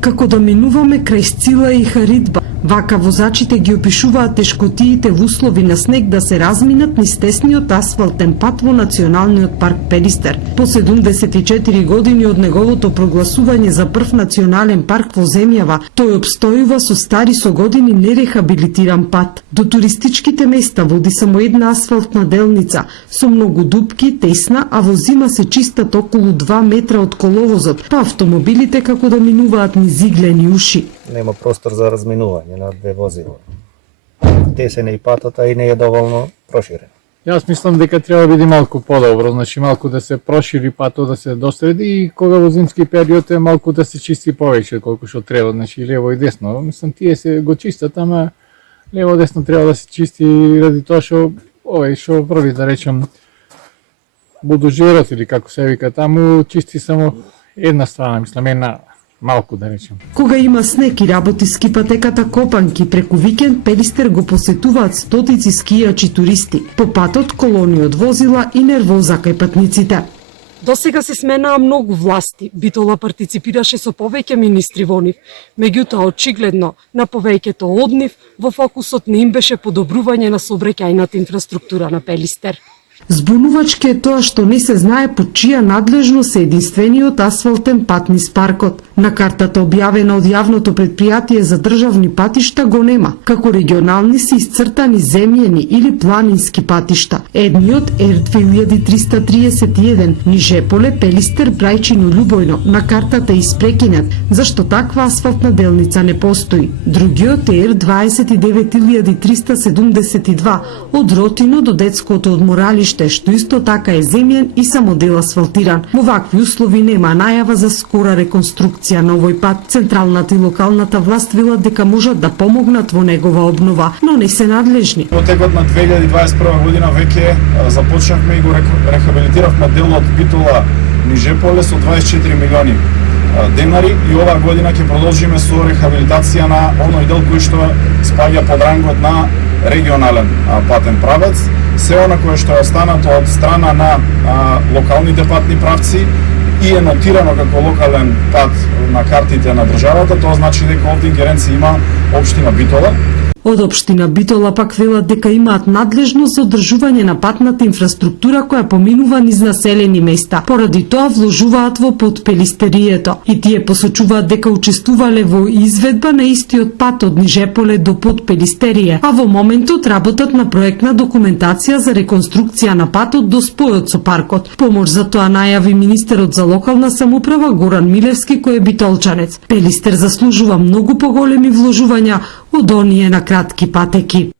Како да минуваме крај Сцила и Харидба. Вака возачите ги опишуваат тешкотиите во услови на снег да се разминат низ тесниот асфалтен пат во Националниот парк Пелистер. По 74 години од неговото прогласување за прв национален парк во земјава, тој обстојува со стари со години нерехабилитиран пат. До туристичките места води само една асфалтна делница, со многу дупки, тесна, а во зима се чистат околу 2 метра од коловозот, па автомобилите како да минуваат низ иглени уши. Нема простор за разминување на две возила. Тесен е и патот, а и не е доволно проширен. Јас мислам дека треба да биде малку подобро, значи малку да се прошири патот, да се достреди и кога во зимски период е малку да се чисти повеќе колку што треба, значи лево и десно. Мислам тие се го чистат, ама лево и десно треба да се чисти ради тоа што што први да речем будужерот или како се вика таму чисти само една страна, мислам една малку да речем. Кога има снег и работи ски патеката Копанки, преку викенд Пелистер го посетуваат стотици скијачи туристи. По патот колони од возила и нервоза кај патниците. Досега се сменаа многу власти. Битола партиципираше со повеќе министри во нив. Меѓутоа, очигледно, на повеќето од нив, во фокусот не им беше подобрување на сообраќајната инфраструктура на Пелистер. Збунувачки е тоа што не се знае под чија надлежност е единствениот асфалтен пат низ паркот. На картата објавена од јавното предпријатие за државни патишта го нема. Како регионални се исцртани земјени или планински патишта. Едниот е R2331 Нижеполе, Пелистер, Брајчино, Љубојно на картата е испрекинат, зашто таква асфалтна делница не постои. Другиот е R29372 од Ротино до детското одморалиште, што исто така е земјен и само дел асфалтиран. Во вакви услови нема најава за скора реконструкција на овој пат. Централната и локалната власт велат дека можат да помогнат во негова обнова, но не се надлежни. Во текот на 2021 година веќе започнавме и го рехабилитиравме делот Битола Нижеполе со 24 милиони денари и оваа година ќе продолжиме со рехабилитација на оној дел кој што спаѓа под рангот на регионален патен правец. Се она кое што е останато од страна на локалните патни правци и е нотирано како локален пат на картите на државата, тоа значи дека овде ингеренција има општина Битола. Од општина Битола пак велат дека имаат надлежност за одржување на патната инфраструктура која поминува низ населени места. Поради тоа вложуваат во подпелистерието и тие посочуваат дека учествувале во изведба на истиот пат од Нижеполе до подпелистерие, а во моментот работат на проектна документација за реконструкција на патот до спојот со паркот. Помош за тоа најави министерот за локална самоуправа Горан Милевски кој е битолчанец. Пелистер заслужува многу поголеми вложувања од оние на кратки патеки.